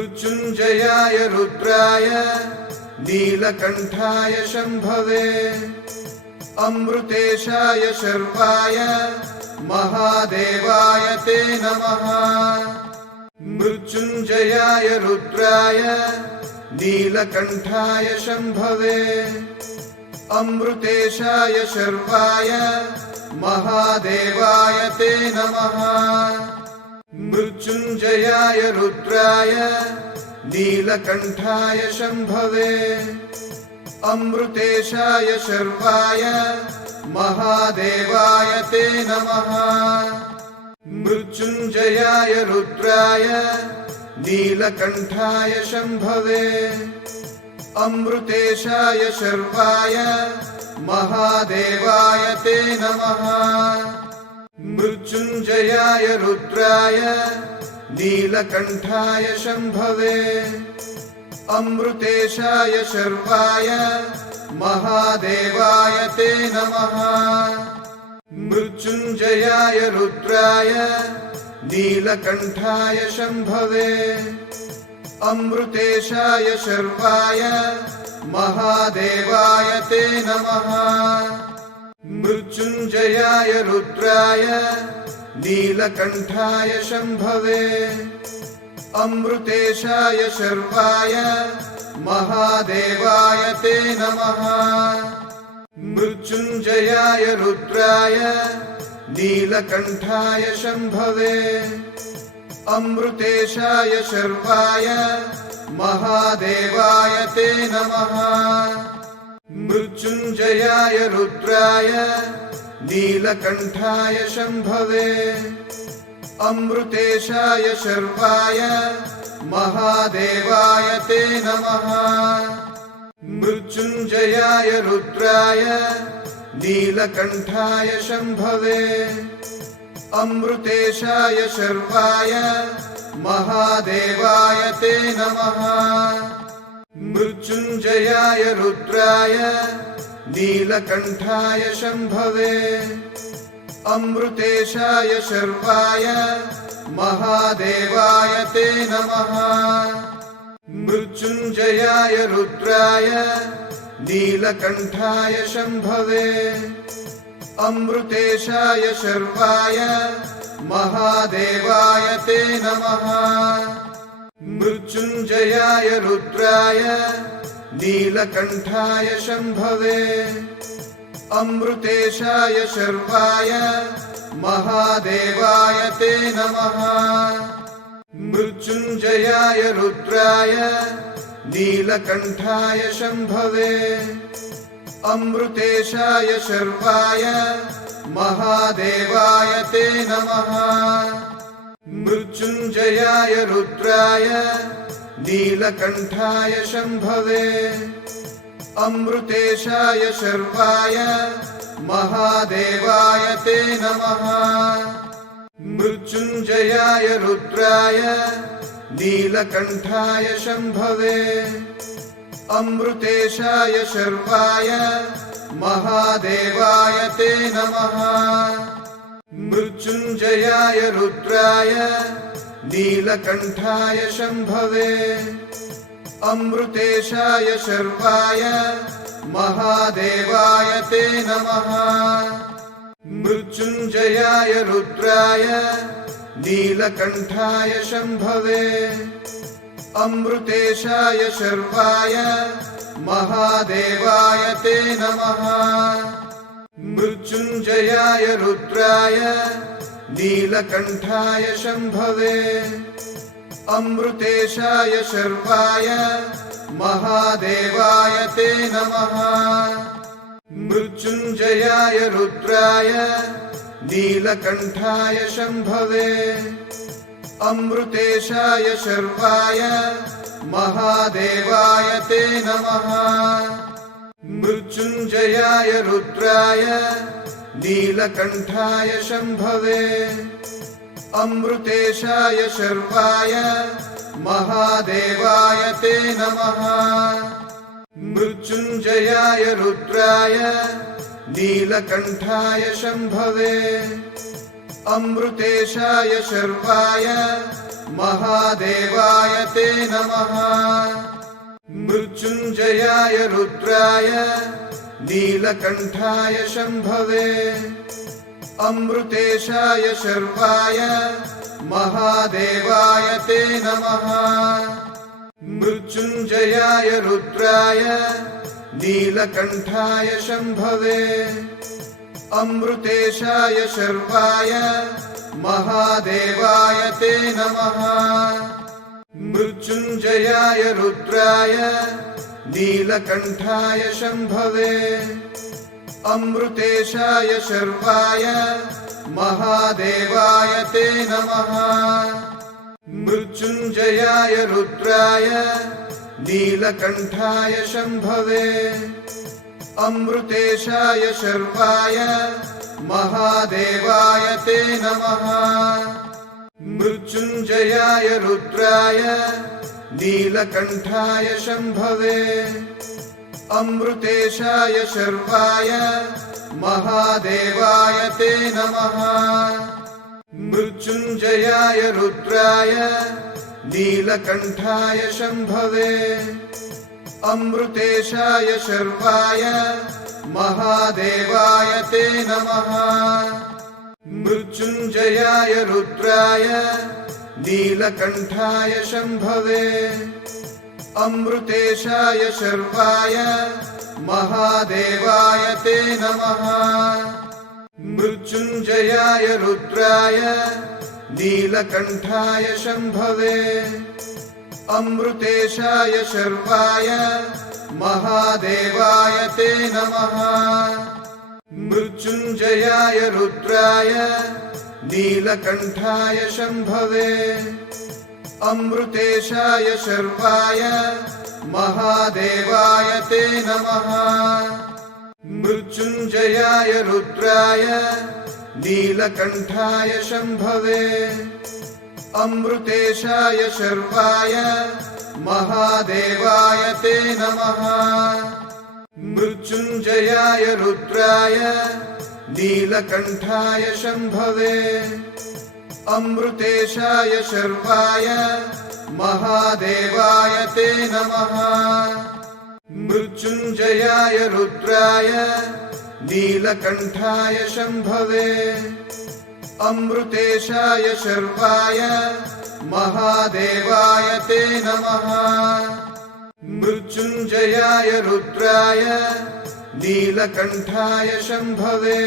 मृत्युञ्जयाय रुद्राय नीलकण्ठाय शम्भवे अमृतेशाय शर्वाय महादेवाय ते नमः। मृत्युञ्जयाय रुद्राय नीलकण्ठाय शम्भवे अमृतेशाय शर्वाय महादेवाय ते नमः। मृत्युञ्जयाय रुद्राय नीलकण्ठाय शम्भवे अमृतेशाय शर्वाय महादेवाय ते नमः। मृत्युञ्जयाय रुद्राय नीलकण्ठाय शम्भवे अमृतेशाय शर्वाय महादेवाय ते नमः। मृत्युञ्जयाय रुद्राय नीलकण्ठाय शम्भवे अमृतेशाय शर्वाय महादेवाय ते नमः। मृत्युञ्जयाय रुद्राय नीलकण्ठाय शम्भवे अमृतेशाय शर्वाय महादेवाय ते नमः। मृत्युञ्जयाय रुद्राय नीलकण्ठाय शम्भवे अमृतेशाय शर्वाय महादेवाय ते नमः। मृत्युञ्जयाय रुद्राय नीलकण्ठाय शम्भवे अमृतेशाय शर्वाय महादेवाय ते नमः। मृत्युञ्जयाय रुद्राय नीलकण्ठाय शम्भवे अमृतेशाय शर्वाय महादेवाय ते नमः। मृत्युञ्जयाय रुद्राय नीलकण्ठाय शम्भवे अमृतेशाय शर्वाय महादेवाय ते नमः। मृत्युञ्जयाय रुद्राय नीलकण्ठाय शम्भवे अमृतेशाय शर्वाय महादेवाय ते नमः। मृत्युञ्जयाय रुद्राय नीलकण्ठाय शम्भवे अमृतेशाय शर्वाय महादेवाय ते नमः। मृत्युञ्जयाय रुद्राय नीलकण्ठाय शम्भवे अमृतेशाय शर्वाय महादेवाय ते नमः। मृत्युञ्जयाय रुद्राय नीलकण्ठाय शम्भवे अमृतेशाय शर्वाय महादेवाय ते नमः। मृत्युञ्जयाय रुद्राय नीलकण्ठाय शम्भवे अमृतेशाय शर्वाय महादेवाय ते नमः। मृत्युञ्जयाय रुद्राय नीलकण्ठाय शम्भवे अमृतेशाय शर्वाय महादेवाय ते नमः। मृत्युञ्जयाय रुद्राय नीलकण्ठाय शम्भवे अमृतेशाय शर्वाय महादेवाय ते नमः। मृत्युञ्जयाय रुद्राय नीलकण्ठाय शम्भवे अमृतेशाय शर्वाय महादेवाय ते नमः। मृत्युञ्जयाय रुद्राय नीलकण्ठाय शम्भवे अमृतेशाय शर्वाय महादेवाय ते नमः। मृत्युञ्जयाय रुद्राय नीलकण्ठाय शम्भवे अमृतेशाय शर्वाय महादेवाय ते नमः। मृत्युञ्जयाय रुद्राय नीलकण्ठाय शम्भवे अमृतेशाय शर्वाय महादेवाय ते नमः। मृत्युञ्जयाय रुद्राय नीलकण्ठाय शम्भवे अमृतेशाय शर्वाय महादेवाय ते नमः। मृत्युञ्जयाय रुद्राय नीलकण्ठाय शम्भवे अमृतेशाय शर्वाय महादेवाय ते नमः। मृत्युञ्जयाय रुद्राय नीलकण्ठाय शम्भवे अमृतेशाय शर्वाय महादेवाय ते नमः। मृत्युञ्जयाय रुद्राय नीलकण्ठाय शम्भवे अमृतेशाय शर्वाय महादेवाय ते नमः। मृत्युञ्जयाय रुद्राय नीलकण्ठाय शम्भवे अमृतेशाय शर्वाय महादेवाय ते नमः। मृत्युञ्जयाय रुद्राय नीलकण्ठाय शम्भवे अमृतेशाय शर्वाय महादेवाय ते नमः। मृत्युञ्जयाय रुद्राय नीलकण्ठाय शम्भवे अमृतेशाय शर्वाय महादेवाय ते नमः। मृत्युञ्जयाय रुद्राय नीलकण्ठाय शम्भवे अमृतेशाय शर्वाय महादेवाय ते नमः। मृत्युञ्जयाय रुद्राय नीलकण्ठाय शम्भवे अमृतेशाय शर्वाय महादेवाय ते नमः। मृत्युञ्जयाय रुद्राय नीलकण्ठाय शम्भवे अमृतेशाय शर्वाय महादेवाय ते नमः। मृत्युञ्जयाय रुद्राय नीलकण्ठाय शम्भवे अमृतेशाय शर्वाय महादेवाय ते नमः। मृत्युञ्जयाय रुद्राय नीलकण्ठाय शम्भवे अमृतेशाय शर्वाय महादेवाय ते नमः। मृत्युञ्जयाय रुद्राय नीलकण्ठाय शम्भवे अमृतेशाय शर्वाय महादेवाय ते नमः। मृत्युञ्जयाय रुद्राय नीलकण्ठाय शम्भवे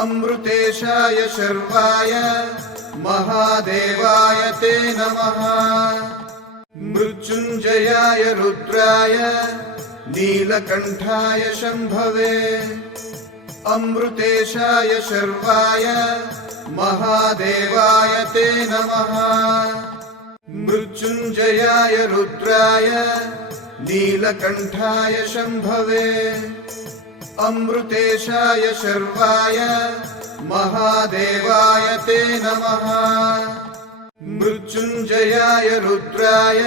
अमृतेशाय शर्वाय महादेवाय ते नमः। मृत्युञ्जयाय रुद्राय नीलकण्ठाय शम्भवे अमृतेशाय शर्वाय महादेवाय ते नमः। मृत्युञ्जयाय रुद्राय नीलकण्ठाय शम्भवे अमृतेशाय शर्वाय महादेवाय ते नमः। मृत्युञ्जयाय रुद्राय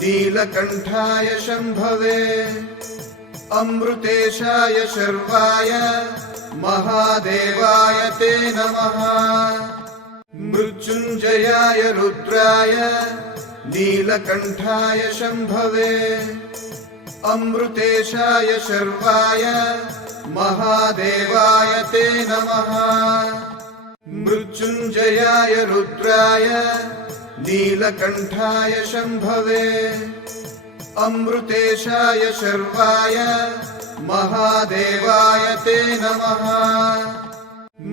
नीलकण्ठाय शम्भवे अमृतेशाय शर्वाय महादेवाय ते नमः। मृत्युञ्जयाय रुद्राय नीलकण्ठाय शम्भवे अमृतेशाय शर्वाय महादेवाय ते नमः। मृत्युञ्जयाय रुद्राय नीलकण्ठाय शम्भवे अमृतेशाय शर्वाय महादेवाय ते नमः।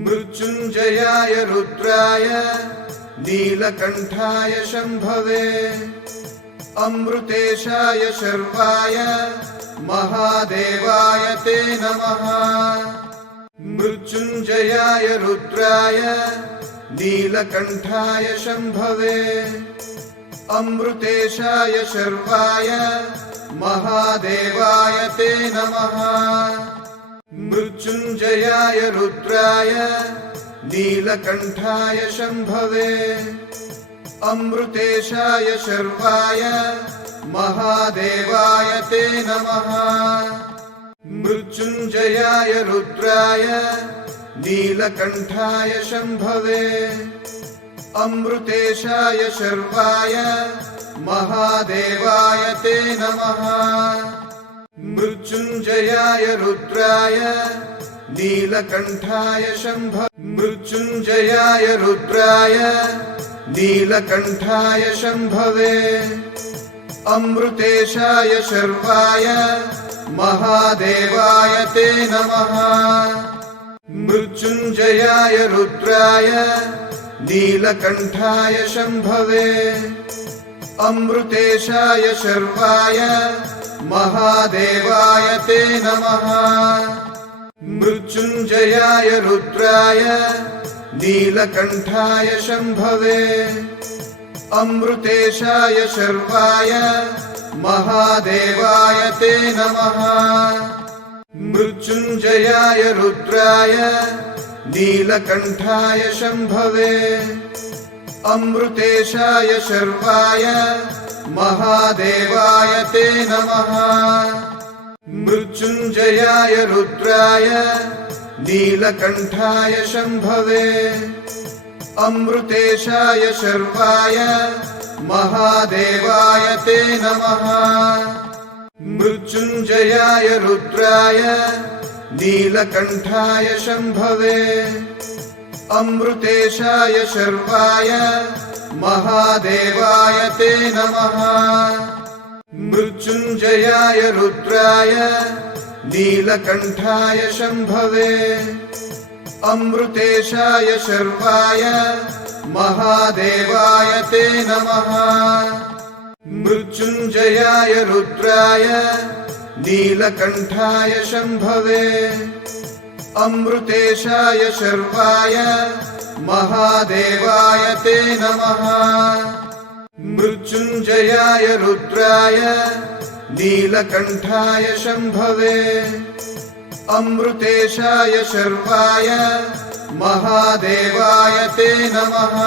मृत्युञ्जयाय रुद्राय नीलकण्ठाय शम्भवे अमृतेशाय शर्वाय महादेवाय ते नमः। मृत्युञ्जयाय रुद्राय नीलकण्ठाय शम्भवे अमृतेशाय शर्वाय महादेवाय ते नमः। मृत्युञ्जयाय रुद्राय नीलकण्ठाय शम्भवे अमृतेशाय शर्वाय महादेवाय ते नमः। मृत्युञ्जयाय रुद्राय नीलकण्ठाय शम्भवे अमृतेशाय शर्वाय महादेवाय ते नमः। मृत्युञ्जयाय रुद्राय नीलकण्ठाय शम्भवे। मृत्युञ्जयाय रुद्राय नीलकण्ठाय शम्भवे। अमृतेशाय शर्वाय महादेवाय ते नमः। मृत्युञ्जयाय रुद्राय नीलकण्ठाय शम्भवे। अमृतेशाय शर्वाय महादेवाय ते नमः। मृत्युञ्जयाय रुद्राय नीलकण्ठाय शम्भवे। अमृतेशाय शर्वाय महादेवाय ते नमः। मृत्युञ्जयाय रुद्राय नीलकण्ठाय शम्भवे। अमृतेशाय शर्वाय महादेवाय ते नमः। मृत्युञ्जयाय रुद्राय नीलकण्ठाय शम्भवे। अमृतेशाय शर्वाय महादेवाय ते नमः। मृत्युञ्जयाय रुद्राय नीलकण्ठाय शम्भवे। अमृतेशाय शर्वाय महादेवाय ते नमः। मृत्युञ्जयाय रुद्राय नीलकण्ठाय शम्भवे। अमृतेशाय शर्वाय महादेवाय ते नमः। मृत्युञ्जयाय रुद्राय नीलकण्ठाय शम्भवे। अमृतेशाय शर्वाय महादेवाय ते नमः। मृत्युञ्जयाय रुद्राय नीलकण्ठाय शम्भवे। अमृतेशाय शर्वाय महादेवाय ते नमः।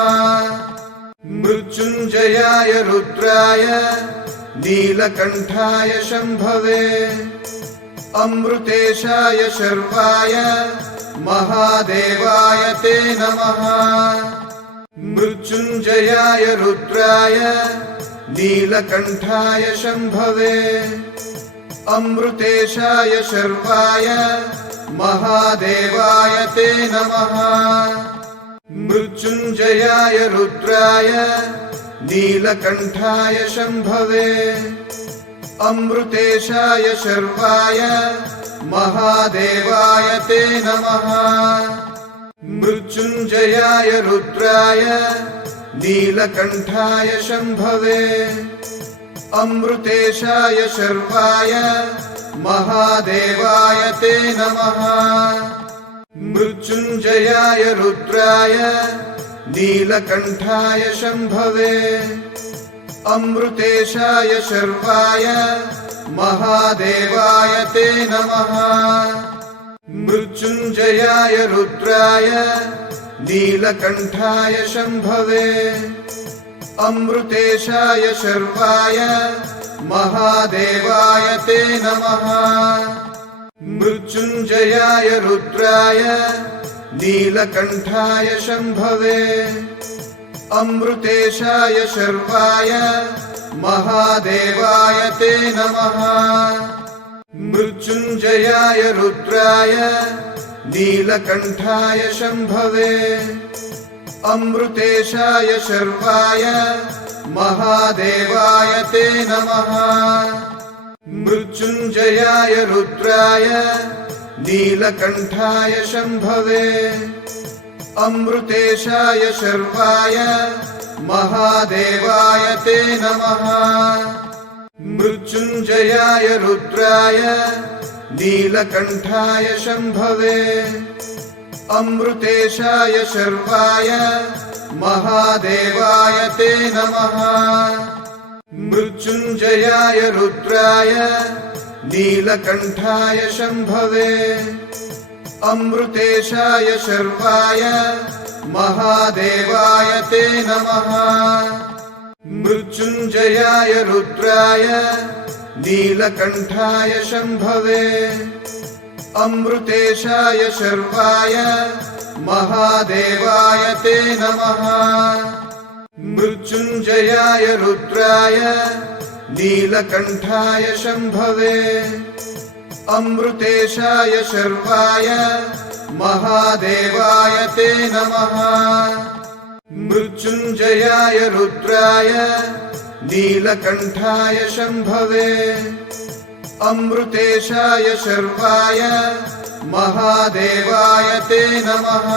मृत्युञ्जयाय रुद्राय नीलकण्ठाय शम्भवे। अमृतेशाय शर्वाय महादेवाय ते नमः। मृत्युञ्जयाय रुद्राय नीलकण्ठाय शम्भवे। अमृतेशाय शर्वाय महादेवाय ते नमः। मृत्युञ्जयाय रुद्राय नीलकण्ठाय शम्भवे। अमृतेशाय शर्वाय महादेवाय ते नमः। मृत्युञ्जयाय रुद्राय नीलकण्ठाय शम्भवे। अमृतेशाय शर्वाय महादेवाय ते नमः। मृत्युञ्जयाय रुद्राय नीलकण्ठाय शम्भवे। अमृतेशाय शर्वाय महादेवाय ते नमः। मृत्युञ्जयाय रुद्राय नीलकण्ठाय शम्भवे। अमृतेशाय शर्वाय महादेवाय ते नमः। मृत्युञ्जयाय रुद्राय नीलकण्ठाय शम्भवे। अमृतेशाय शर्वाय महादेवाय ते नमः। मृत्युञ्जयाय रुद्राय नीलकण्ठाय शम्भवे। अमृतेशाय शर्वाय महादेवाय ते नमः। मृत्युञ्जयाय रुद्राय नीलकण्ठाय शम्भवे। अमृतेशाय शर्वाय महादेवाय ते नमः। मृत्युञ्जयाय रुद्राय नीलकण्ठाय शम्भवे। अमृतेशाय शर्वाय महादेवाय ते नमः। मृत्युञ्जयाय रुद्राय नीलकण्ठाय शम्भवे। अमृतेशाय शर्वाय महादेवाय ते नमः। मृत्युञ्जयाय रुद्राय नीलकण्ठाय शम्भवे। अमृतेशाय शर्वाय महादेवाय ते नमः। मृत्युञ्जयाय रुद्राय नीलकण्ठाय शम्भवे अमृतेशाय शर्वाय महादेवाय ते नमः। मृत्युञ्जयाय रुद्राय नीलकण्ठाय शम्भवे अमृतेशाय शर्वाय महादेवाय ते नमः।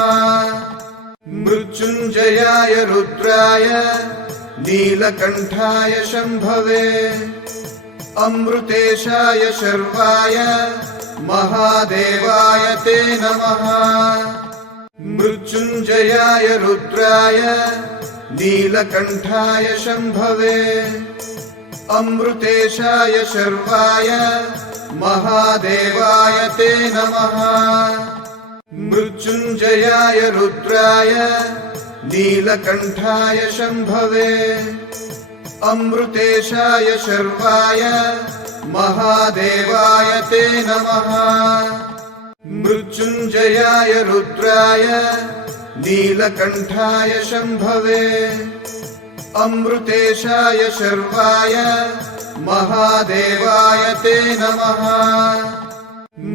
मृत्युञ्जयाय रुद्राय नीलकण्ठाय शम्भवे अमृतेशाय शर्वाय महादेवाय ते नमः। मृत्युञ्जयाय रुद्राय नीलकण्ठाय शम्भवे अमृतेशाय शर्वाय महादेवाय ते नमः। मृत्युञ्जयाय रुद्राय नीलकण्ठाय शम्भवे अमृतेशाय शर्वाय महादेवाय ते नमः। मृत्युञ्जयाय रुद्राय नीलकण्ठाय शम्भवे अमृतेशाय शर्वाय महादेवाय ते नमः।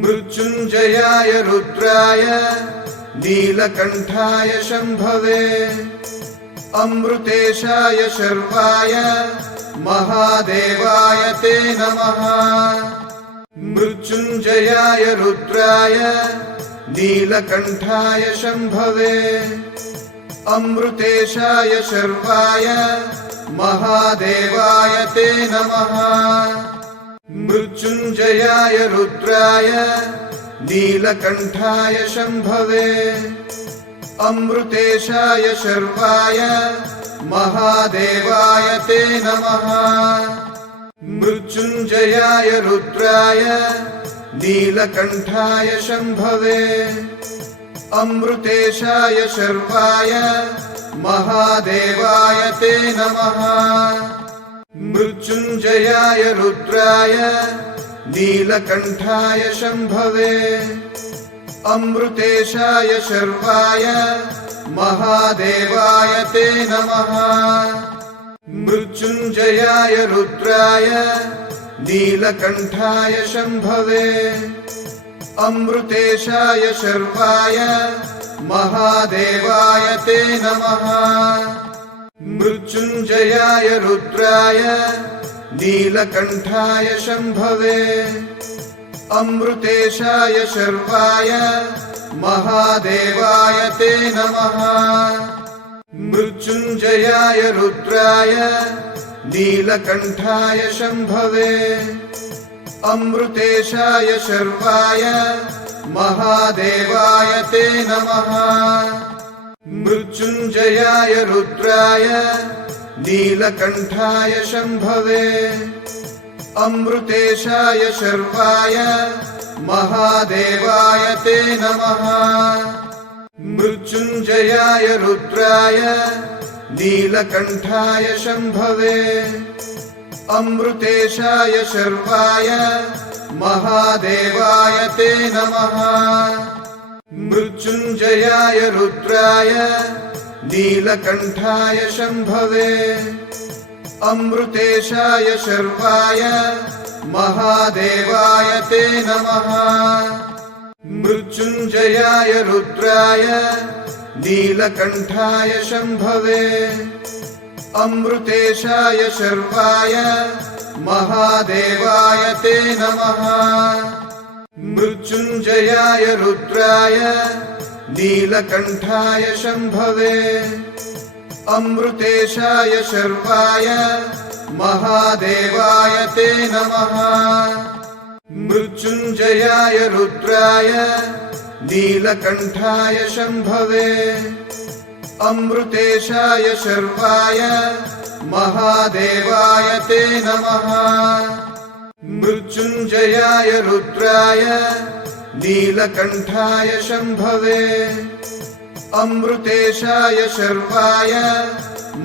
मृत्युञ्जयाय रुद्राय नीलकण्ठाय शम्भवे अमृतेशाय शर्वाय महादेवाय ते नमः। मृत्युञ्जयाय रुद्राय नीलकण्ठाय शम्भवे अमृतेशाय शर्वाय महादेवाय ते नमः। मृत्युञ्जयाय रुद्राय नीलकण्ठाय शम्भवे अमृतेशाय शर्वाय महादेवाय ते नमः। मृत्युञ्जयाय रुद्राय नीलकण्ठाय शम्भवे अमृतेशाय शर्वाय महादेवाय ते नमः। मृत्युञ्जयाय रुद्राय नीलकण्ठाय शम्भवे अमृतेशाय शर्वाय महादेवाय ते नमः। मृत्युञ्जयाय रुद्राय नीलकण्ठाय शम्भवे अमृतेशाय शर्वाय महादेवाय ते नमः। मृत्युञ्जयाय रुद्राय नीलकण्ठाय शम्भवे अमृतेशाय शर्वाय महादेवाय ते नमः। मृत्युञ्जयाय रुद्राय नीलकण्ठाय शम्भवे अमृतेशाय शर्वाय महादेवाय ते नमः। मृत्युञ्जयाय रुद्राय नीलकण्ठाय शम्भवे अमृतेशाय शर्वाय महादेवाय ते नमः। मृत्युञ्जयाय रुद्राय नीलकण्ठाय शम्भवे अमृतेशाय शर्वाय महादेवाय ते नमः। मृत्युञ्जयाय रुद्राय नीलकण्ठाय शम्भवे अमृतेशाय शर्वाय महादेवाय ते नमः। मृत्युञ्जयाय रुद्राय नीलकण्ठाय शम्भवे अमृतेशाय शर्वाय महादेवाय ते नमः। मृत्युञ्जयाय रुद्राय नीलकण्ठाय शम्भवे अमृतेशाय शर्वाय महादेवाय ते नमः। मृत्युञ्जयाय रुद्राय नीलकण्ठाय शम्भवे अमृतेशाय शर्वाय महादेवाय ते नमः। मृत्युञ्जयाय रुद्राय नीलकण्ठाय शम्भवे अमृतेशाय शर्वाय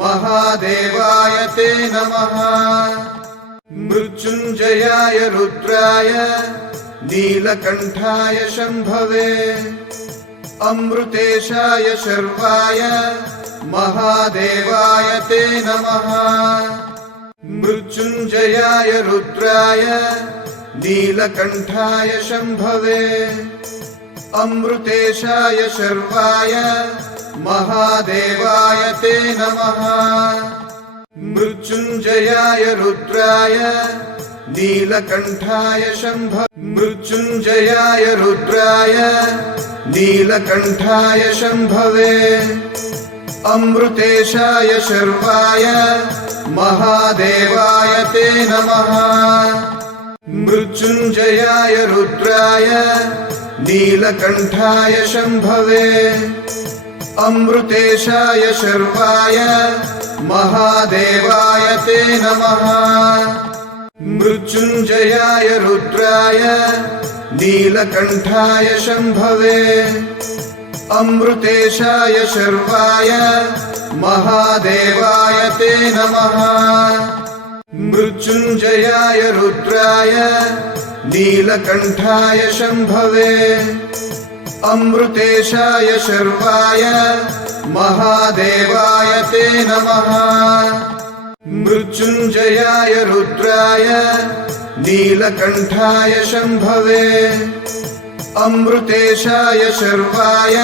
महादेवाय ते नमः। मृत्युञ्जयाय रुद्राय नीलकण्ठाय शम्भवे अमृतेशाय शर्वाय महादेवाय ते नमः। मृत्युञ्जयाय रुद्राय नीलकण्ठाय शम्भवे अमृतेशाय शर्वाय महादेवाय ते नमः। मृत्युञ्जयाय रुद्राय नीलकण्ठाय शम्भवे मृत्युञ्जयाय रुद्राय नीलकण्ठाय शम्भवे अमृतेशाय शर्वाय महादेवाय ते नमः। मृत्युञ्जयाय रुद्राय नीलकण्ठाय शम्भवे अमृतेशाय शर्वाय महादेवाय ते नमः। मृत्युञ्जयाय रुद्राय नीलकण्ठाय शम्भवे अमृतेशाय शर्वाय महादेवाय ते नमः। मृत्युञ्जयाय रुद्राय नीलकण्ठाय शम्भवे अमृतेशाय शर्वाय महादेवाय ते नमः। मृत्युञ्जयाय रुद्राय नीलकण्ठाय शम्भवे अमृतेशाय शर्वाय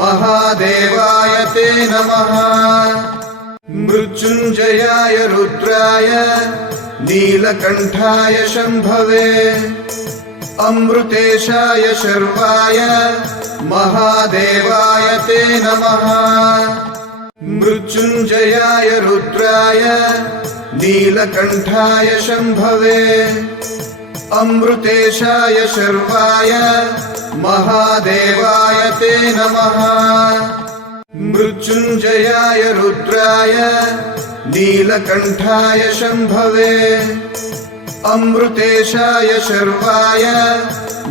महादेवाय ते नमः। मृत्युञ्जयाय रुद्राय नीलकण्ठाय शम्भवे अमृतेशाय शर्वाय महादेवाय ते नमः। मृत्युञ्जयाय रुद्राय नीलकण्ठाय शम्भवे अमृतेशाय शर्वाय महादेवाय ते नमः। मृत्युञ्जयाय रुद्राय नीलकण्ठाय शम्भवे अमृतेशाय शर्वाय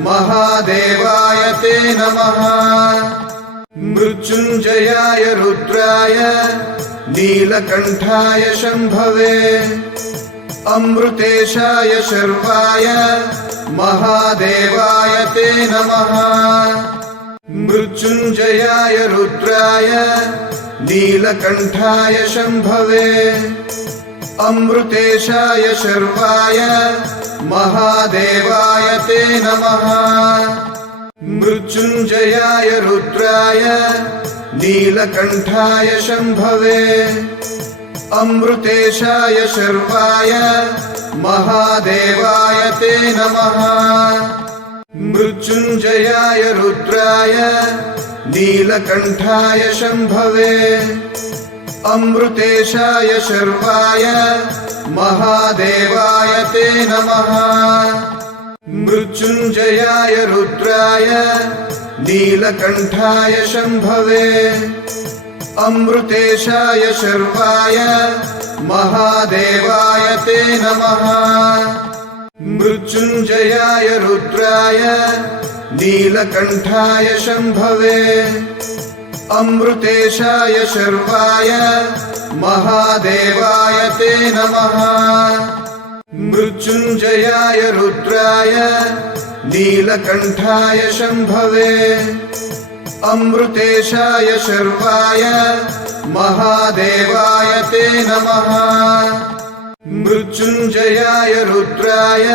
महादेवाय ते नमः। मृत्युञ्जयाय रुद्राय नीलकण्ठाय शम्भवे अमृतेशाय शर्वाय महादेवाय ते नमः। मृत्युञ्जयाय रुद्राय नीलकण्ठाय शम्भवे अमृतेशाय शर्वाय महादेवाय ते नमः। मृत्युञ्जयाय रुद्राय नीलकण्ठाय शम्भवे अमृतेशाय शर्वाय महादेवाय ते नमः। मृत्युञ्जयाय रुद्राय नीलकण्ठाय शम्भवे अमृतेशाय शर्वाय महादेवाय ते नमः। मृत्युञ्जयाय रुद्राय नीलकण्ठाय शम्भवे अमृतेशाय शर्वाय महादेवाय ते नमः। मृत्युञ्जयाय रुद्राय नीलकण्ठाय शम्भवे अमृतेशाय शर्वाय महादेवाय ते नमः। मृत्युञ्जयाय रुद्राय नीलकण्ठाय शम्भवे अमृतेशाय शर्वाय महादेवाय ते नमः। मृत्युञ्जयाय रुद्राय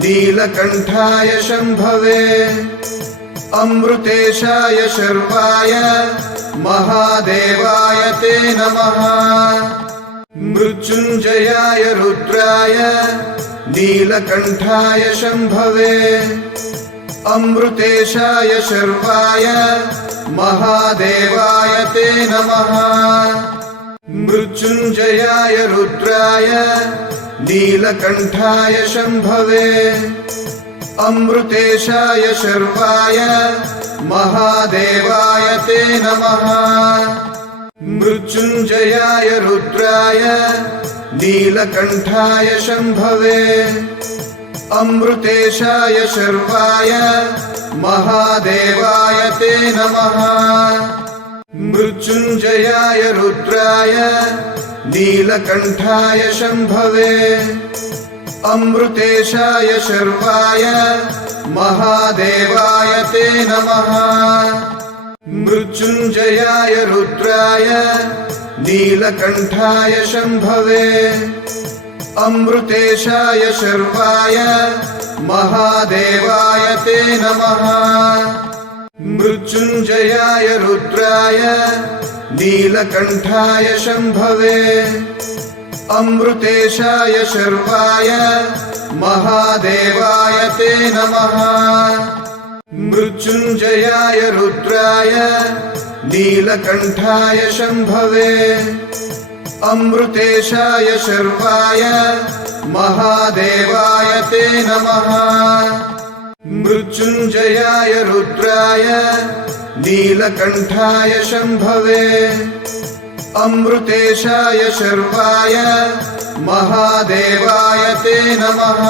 नीलकण्ठाय शम्भवे अमृतेशाय शर्वाय महादेवाय ते नमः। मृत्युञ्जयाय रुद्राय नीलकण्ठाय शम्भवे अमृतेशाय शर्वाय महादेवाय ते नमः। मृत्युञ्जयाय रुद्राय नीलकण्ठाय शम्भवे अमृतेशाय शर्वाय महादेवाय ते नमः। मृत्युञ्जयाय रुद्राय नीलकण्ठाय शम्भवे अमृतेशाय शर्वाय महादेवाय ते नमः। मृत्युञ्जयाय रुद्राय नीलकण्ठाय शम्भवे अमृतेशाय शर्वाय महादेवाय ते नमः। मृत्युञ्जयाय रुद्राय नीलकण्ठाय शम्भवे अमृतेशाय शर्वाय महादेवाय ते नमः। मृत्युञ्जयाय रुद्राय नीलकण्ठाय शम्भवे अमृतेशाय शर्वाय महादेवाय ते नमः। मृत्युञ्जयाय रुद्राय नीलकण्ठाय शम्भवे अमृतेशाय शर्वाय महादेवाय ते नमः। मृत्युञ्जयाय रुद्राय नीलकण्ठाय शम्भवे अमृतेशाय शर्वाय महादेवाय ते नमः।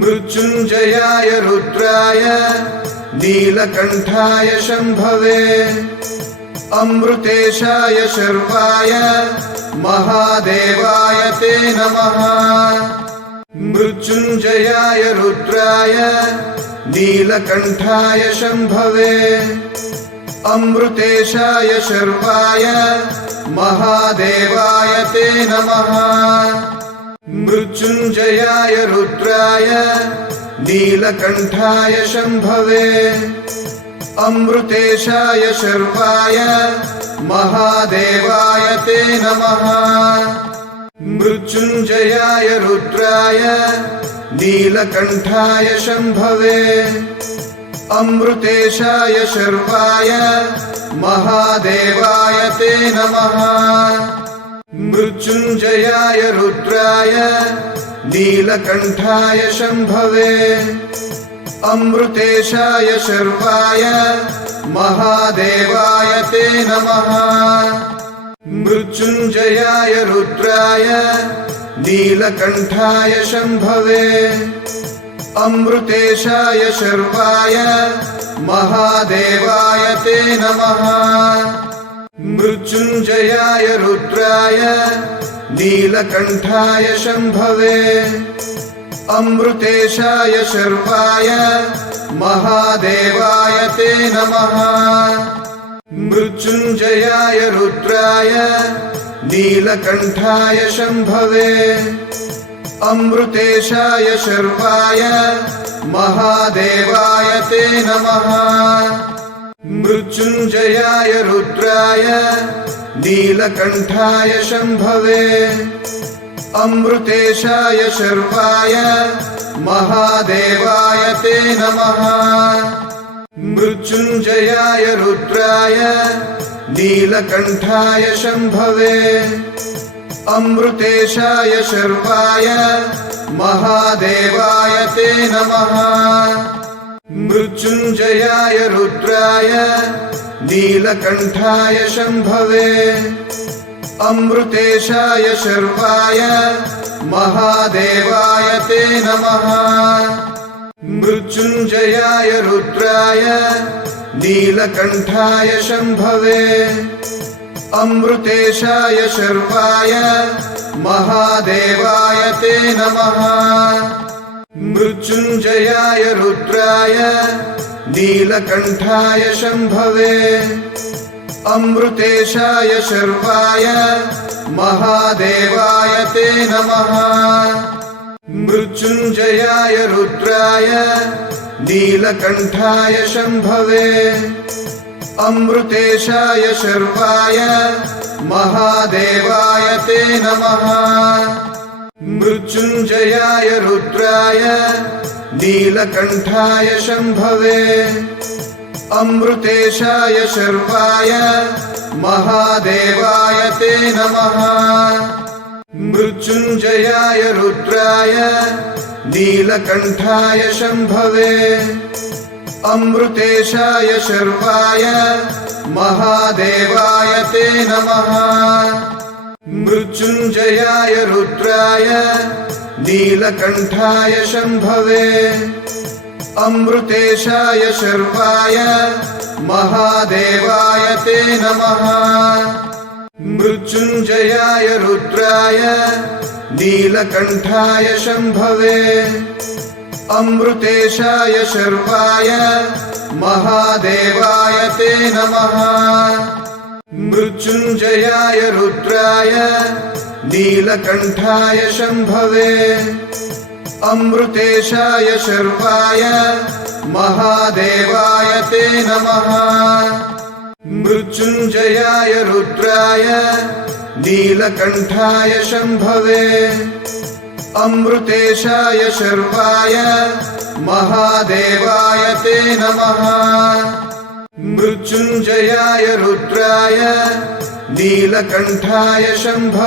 मृत्युञ्जयाय रुद्राय नीलकण्ठाय शम्भवे अमृतेशाय शर्वाय महादेवाय ते नमः। मृत्युञ्जयाय रुद्राय नीलकण्ठाय शम्भवे अमृतेशाय शर्वाय महादेवाय ते नमः। मृत्युञ्जयाय रुद्राय नीलकण्ठाय शम्भवे अमृतेशाय शर्वाय महादेवाय ते नमः। मृत्युञ्जयाय रुद्राय नीलकण्ठाय शम्भवे अमृतेशाय शर्वाय महादेवाय ते नमः। मृत्युञ्जयाय रुद्राय नीलकण्ठाय शम्भवे अमृतेशाय शर्वाय महादेवाय ते नमः। मृत्युञ्जयाय रुद्राय नीलकण्ठाय शम्भवे अमृतेशाय शर्वाय महादेवाय ते नमः। मृत्युञ्जयाय रुद्राय नीलकण्ठाय शम्भवे अमृतेशाय शर्वाय महादेवाय ते नमः। मृत्युञ्जयाय रुद्राय नीलकण्ठाय शम्भवे अमृतेशाय शर्वाय महादेवाय ते नमः। मृत्युञ्जयाय रुद्राय नीलकण्ठाय शम्भवे अमृतेशाय शर्वाय महादेवाय ते नमः। मृत्युञ्जयाय रुद्राय नीलकण्ठाय शम्भवे अमृतेशाय शर्वाय महादेवाय ते नमः। मृत्युञ्जयाय रुद्राय नीलकण्ठाय शम्भवे अमृतेशाय शर्वाय महादेवाय ते नमः। मृत्युञ्जयाय रुद्राय नीलकण्ठाय शम्भवे अमृतेशाय शर्वाय महादेवाय ते नमः। मृत्युञ्जयाय रुद्राय नीलकण्ठाय शम्भवे अमृतेशाय शर्वाय महादेवाय ते नमः। मृत्युञ्जयाय रुद्राय नीलकण्ठाय शम्भवे अमृतेशाय शर्वाय महादेवाय ते नमः। मृत्युञ्जयाय रुद्राय नीलकण्ठाय शम्भवे अमृतेशाय शर्वाय महादेवाय ते नमः। मृत्युञ्जयाय रुद्राय नीलकण्ठाय शम्भवे अमृतेशाय शर्वाय महादेवाय ते नमः। मृत्युञ्जयाय रुद्राय नीलकण्ठाय शम्भवे अमृतेशाय शर्वाय महादेवाय ते नमः। मृत्युञ्जयाय रुद्राय नीलकण्ठाय शम्भवे अमृतेशाय शर्वाय महादेवाय ते नमः। मृत्युञ्जयाय रुद्राय नीलकण्ठाय शम्भवे अमृतेशाय शर्वाय महादेवाय ते नमः। मृत्युञ्जयाय रुद्राय नीलकण्ठाय शम्भवे अमृतेशाय शर्वाय महादेवाय ते नमः। मृत्युञ्जयाय रुद्राय नीलकण्ठाय शम्भवे